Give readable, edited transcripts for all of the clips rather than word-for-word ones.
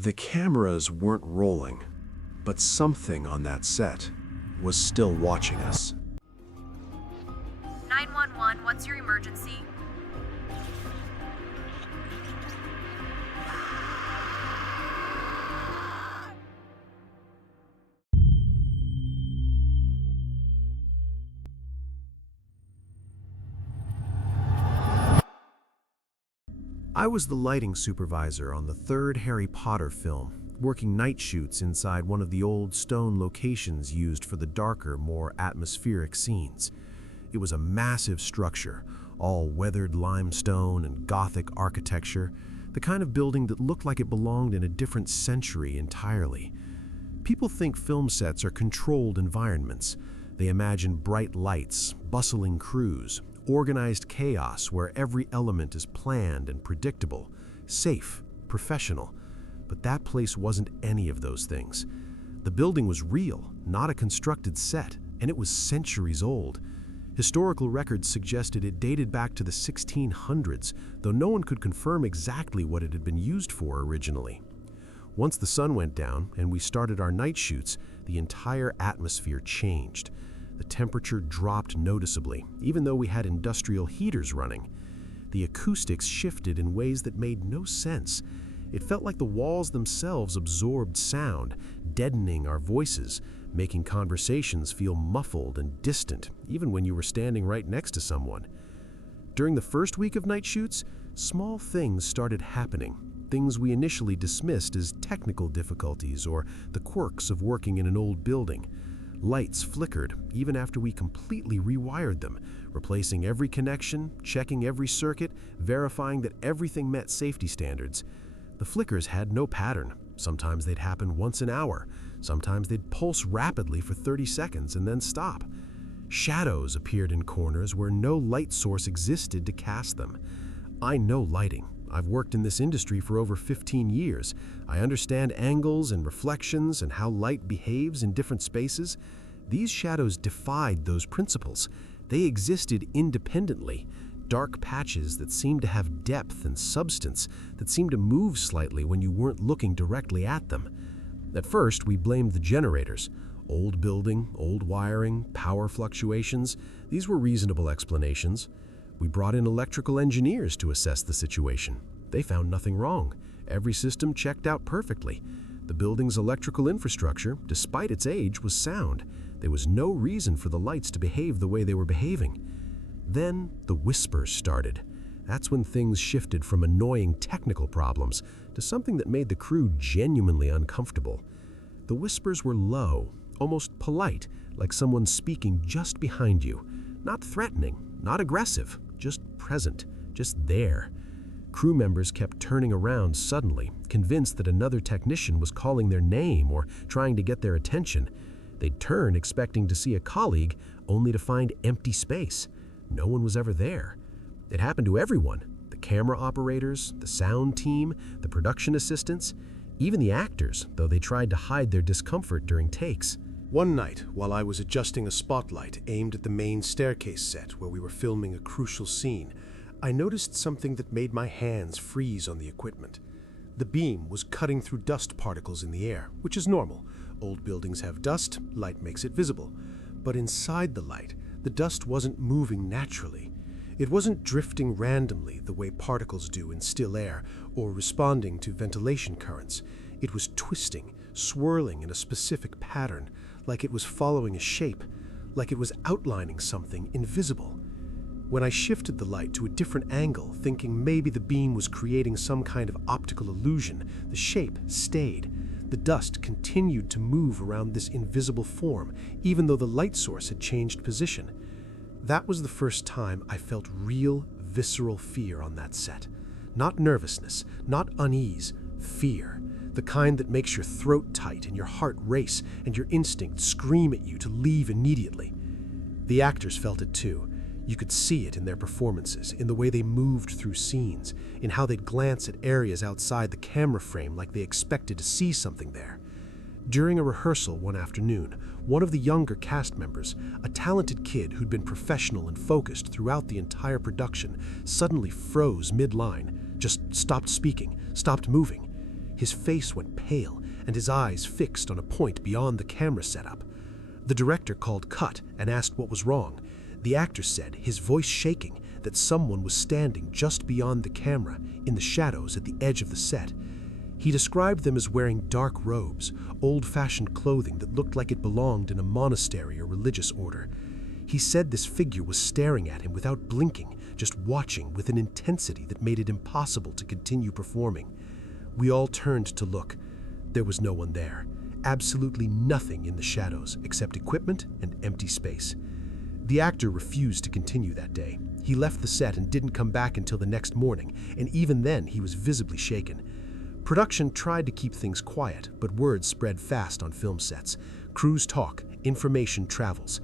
The cameras weren't rolling, but something on that set was still watching us. 911, what's your emergency? I was the lighting supervisor on the third Harry Potter film, working night shoots inside one of the old stone locations used for the darker, more atmospheric scenes. It was a massive structure, all weathered limestone and Gothic architecture, the kind of building that looked like it belonged in a different century entirely. People think film sets are controlled environments. They imagine bright lights, bustling crews, organized chaos where every element is planned and predictable, safe, professional. But that place wasn't any of those things. The building was real, not a constructed set, and it was centuries old. Historical records suggested it dated back to the 1600s, though no one could confirm exactly what it had been used for originally. Once the sun went down and we started our night shoots, the entire atmosphere changed. The temperature dropped noticeably, even though we had industrial heaters running. The acoustics shifted in ways that made no sense. It felt like the walls themselves absorbed sound, deadening our voices, making conversations feel muffled and distant, even when you were standing right next to someone. During the first week of night shoots, small things started happening, things we initially dismissed as technical difficulties or the quirks of working in an old building. Lights flickered even after we completely rewired them, replacing every connection, checking every circuit, verifying that everything met safety standards. The flickers had no pattern. Sometimes they'd happen once an hour. Sometimes they'd pulse rapidly for 30 seconds and then stop. Shadows appeared in corners where no light source existed to cast them. I know lighting. I've worked in this industry for over 15 years. I understand angles and reflections and how light behaves in different spaces. These shadows defied those principles. They existed independently. Dark patches that seemed to have depth and substance, that seemed to move slightly when you weren't looking directly at them. At first, we blamed the generators. Old building, old wiring, power fluctuations. These were reasonable explanations. We brought in electrical engineers to assess the situation. They found nothing wrong. Every system checked out perfectly. The building's electrical infrastructure, despite its age, was sound. There was no reason for the lights to behave the way they were behaving. Then the whispers started. That's when things shifted from annoying technical problems to something that made the crew genuinely uncomfortable. The whispers were low, almost polite, like someone speaking just behind you. Not threatening, not aggressive, just present, just there. Crew members kept turning around suddenly, convinced that another technician was calling their name or trying to get their attention. They'd turn expecting to see a colleague, only to find empty space. No one was ever there. It happened to everyone: the camera operators, the sound team, the production assistants, even the actors, though they tried to hide their discomfort during takes. One night, while I was adjusting a spotlight aimed at the main staircase set where we were filming a crucial scene, I noticed something that made my hands freeze on the equipment. The beam was cutting through dust particles in the air, which is normal. Old buildings have dust, light makes it visible. But inside the light, the dust wasn't moving naturally. It wasn't drifting randomly the way particles do in still air or responding to ventilation currents. It was twisting, swirling in a specific pattern, like it was following a shape, like it was outlining something invisible. When I shifted the light to a different angle, thinking maybe the beam was creating some kind of optical illusion, the shape stayed. The dust continued to move around this invisible form, even though the light source had changed position. That was the first time I felt real, visceral fear on that set. Not nervousness, not unease, fear. The kind that makes your throat tight and your heart race and your instincts scream at you to leave immediately. The actors felt it too. You could see it in their performances, in the way they moved through scenes, in how they'd glance at areas outside the camera frame like they expected to see something there. During a rehearsal one afternoon, one of the younger cast members, a talented kid who'd been professional and focused throughout the entire production, suddenly froze mid-line, just stopped speaking, stopped moving. His face went pale, and his eyes fixed on a point beyond the camera setup. The director called cut and asked what was wrong. The actor said, his voice shaking, that someone was standing just beyond the camera, in the shadows at the edge of the set. He described them as wearing dark robes, old-fashioned clothing that looked like it belonged in a monastery or religious order. He said this figure was staring at him without blinking, just watching with an intensity that made it impossible to continue performing. We all turned to look. There was no one there. Absolutely nothing in the shadows except equipment and empty space. The actor refused to continue that day. He left the set and didn't come back until the next morning, and even then he was visibly shaken. Production tried to keep things quiet, but words spread fast on film sets. Crews talk, information travels.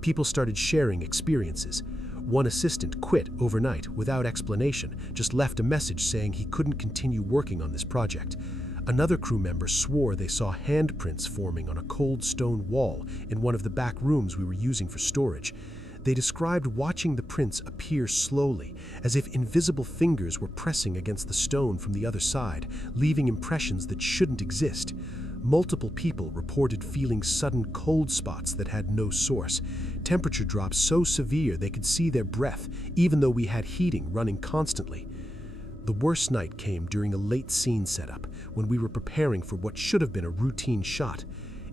People started sharing experiences. One assistant quit overnight without explanation, just left a message saying he couldn't continue working on this project. Another crew member swore they saw handprints forming on a cold stone wall in one of the back rooms we were using for storage. They described watching the prints appear slowly, as if invisible fingers were pressing against the stone from the other side, leaving impressions that shouldn't exist. Multiple people reported feeling sudden cold spots that had no source, temperature drops so severe they could see their breath, even though we had heating running constantly. The worst night came during a late scene setup, when we were preparing for what should have been a routine shot.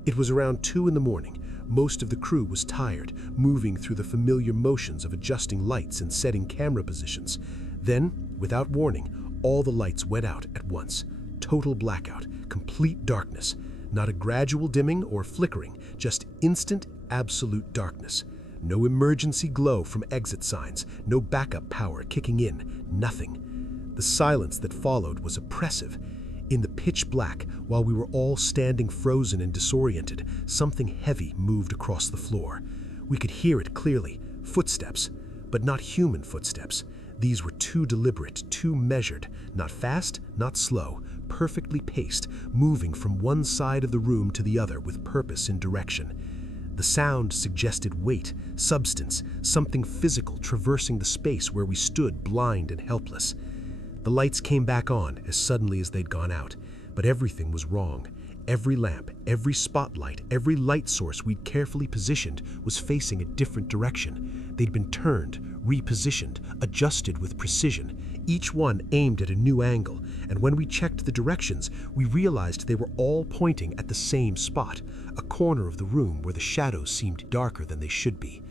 It was around 2 in the morning. Most of the crew was tired, moving through the familiar motions of adjusting lights and setting camera positions. Then, without warning, all the lights went out at once. Total blackout, complete darkness. Not a gradual dimming or flickering, just instant, absolute darkness. No emergency glow from exit signs, no backup power kicking in, nothing. The silence that followed was oppressive. In the pitch black, while we were all standing frozen and disoriented, something heavy moved across the floor. We could hear it clearly, footsteps, but not human footsteps. These were too deliberate, too measured, not fast, not slow, perfectly paced, moving from one side of the room to the other with purpose and direction. The sound suggested weight, substance, something physical traversing the space where we stood blind and helpless. The lights came back on as suddenly as they'd gone out, but everything was wrong. Every lamp, every spotlight, every light source we'd carefully positioned was facing a different direction. They'd been turned, repositioned, adjusted with precision, each one aimed at a new angle, and when we checked the directions, we realized they were all pointing at the same spot, a corner of the room where the shadows seemed darker than they should be.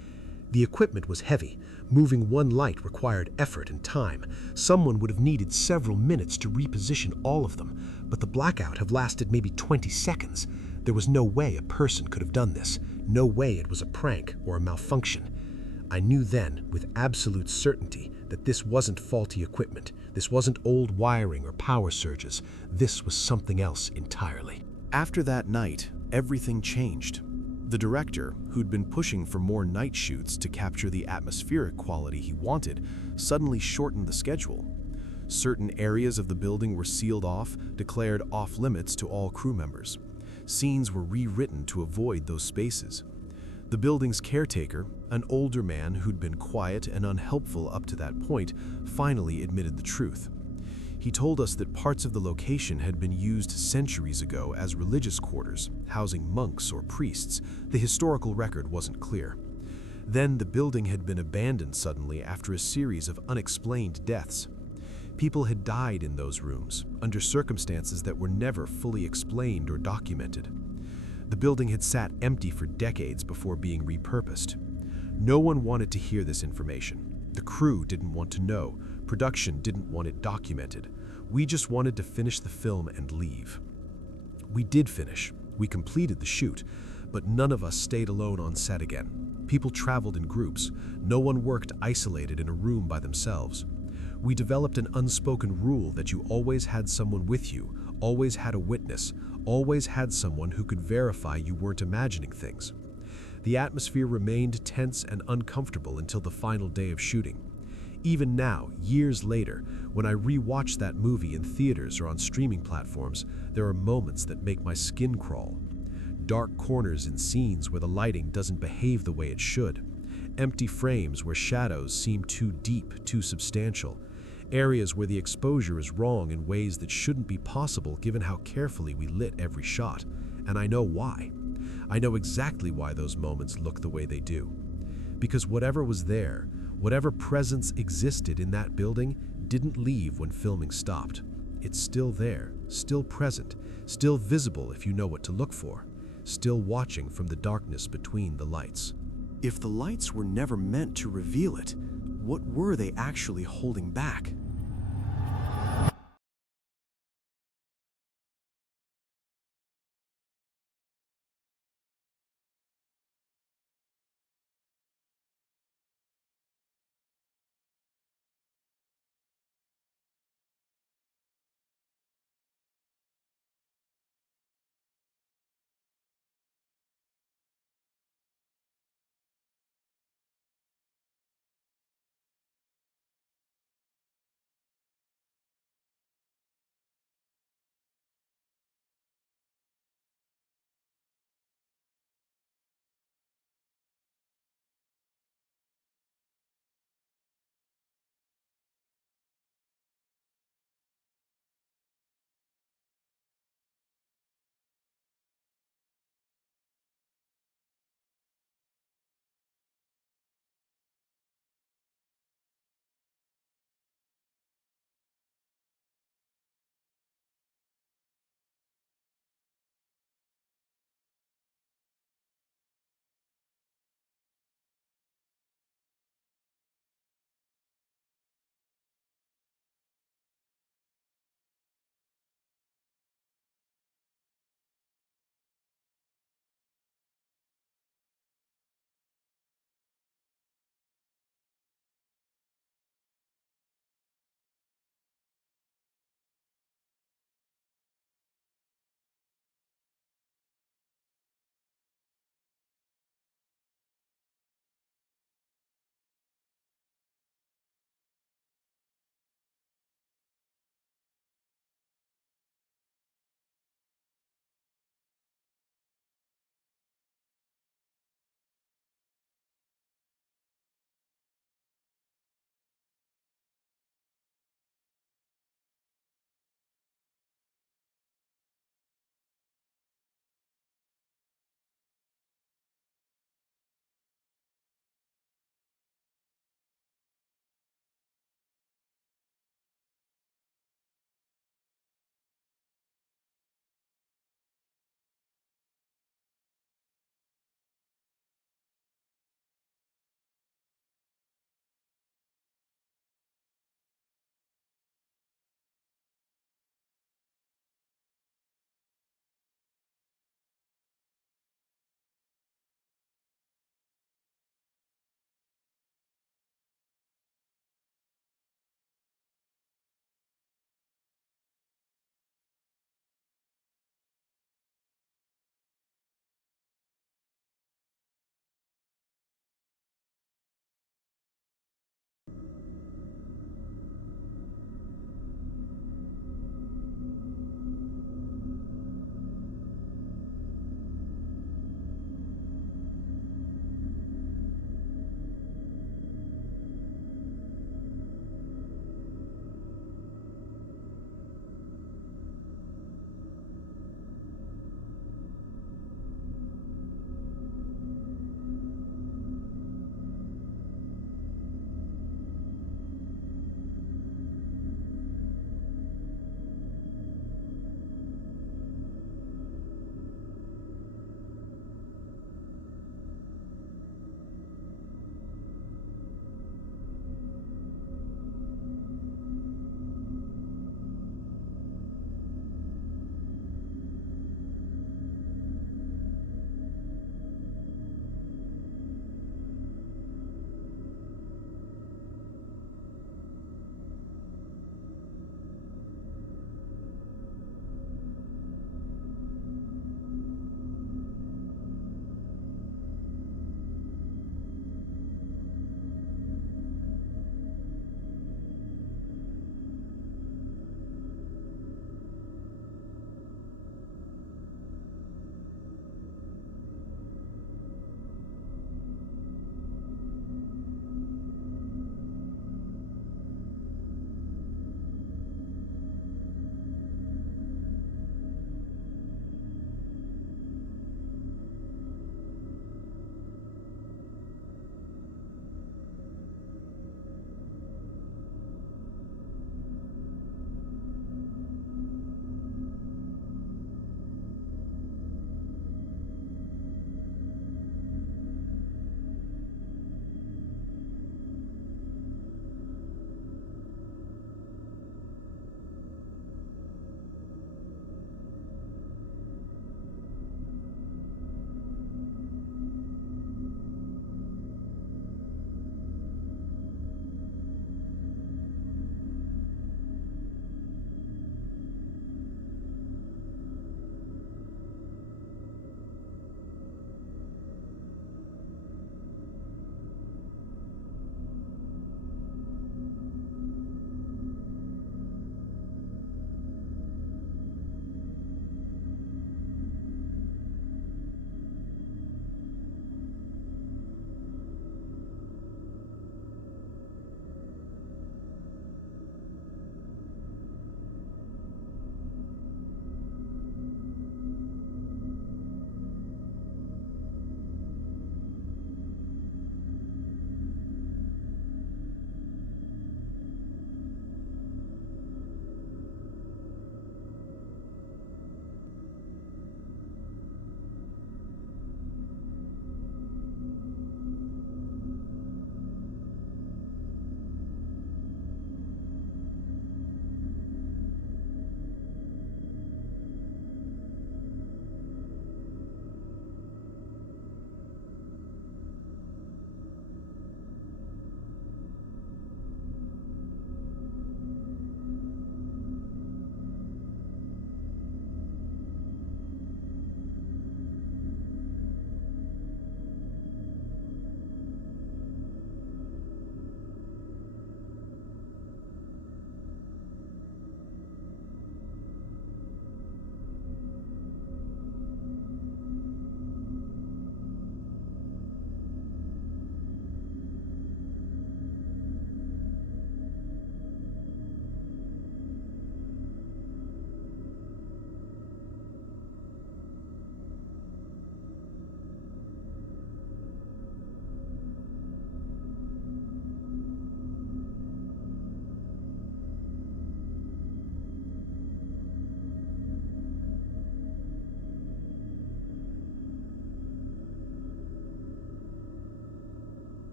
The equipment was heavy. Moving one light required effort and time. Someone would have needed several minutes to reposition all of them, but the blackout had lasted maybe 20 seconds. There was no way a person could have done this. No way it was a prank or a malfunction. I knew then, with absolute certainty, that this wasn't faulty equipment. This wasn't old wiring or power surges. This was something else entirely. After that night, everything changed. The director, who'd been pushing for more night shoots to capture the atmospheric quality he wanted, suddenly shortened the schedule. Certain areas of the building were sealed off, declared off-limits to all crew members. Scenes were rewritten to avoid those spaces. The building's caretaker, an older man who'd been quiet and unhelpful up to that point, finally admitted the truth. He told us that parts of the location had been used centuries ago as religious quarters, housing monks or priests. The historical record wasn't clear. Then the building had been abandoned suddenly after a series of unexplained deaths. People had died in those rooms, under circumstances that were never fully explained or documented. The building had sat empty for decades before being repurposed. No one wanted to hear this information. The crew didn't want to know. Production didn't want it documented. We just wanted to finish the film and leave. We did finish. We completed the shoot, but none of us stayed alone on set again. People traveled in groups. No one worked isolated in a room by themselves. We developed an unspoken rule that you always had someone with you, always had a witness, always had someone who could verify you weren't imagining things. The atmosphere remained tense and uncomfortable until the final day of shooting. Even now, years later, when I re-watch that movie in theaters or on streaming platforms, there are moments that make my skin crawl. Dark corners in scenes where the lighting doesn't behave the way it should. Empty frames where shadows seem too deep, too substantial. areas where the exposure is wrong in ways that shouldn't be possible given how carefully we lit every shot. And I know why. I know exactly why those moments look the way they do. Because whatever was there, whatever presence existed in that building, didn't leave when filming stopped. It's still there, still present, still visible if you know what to look for, still watching from the darkness between the lights. If the lights were never meant to reveal it, what were they actually holding back?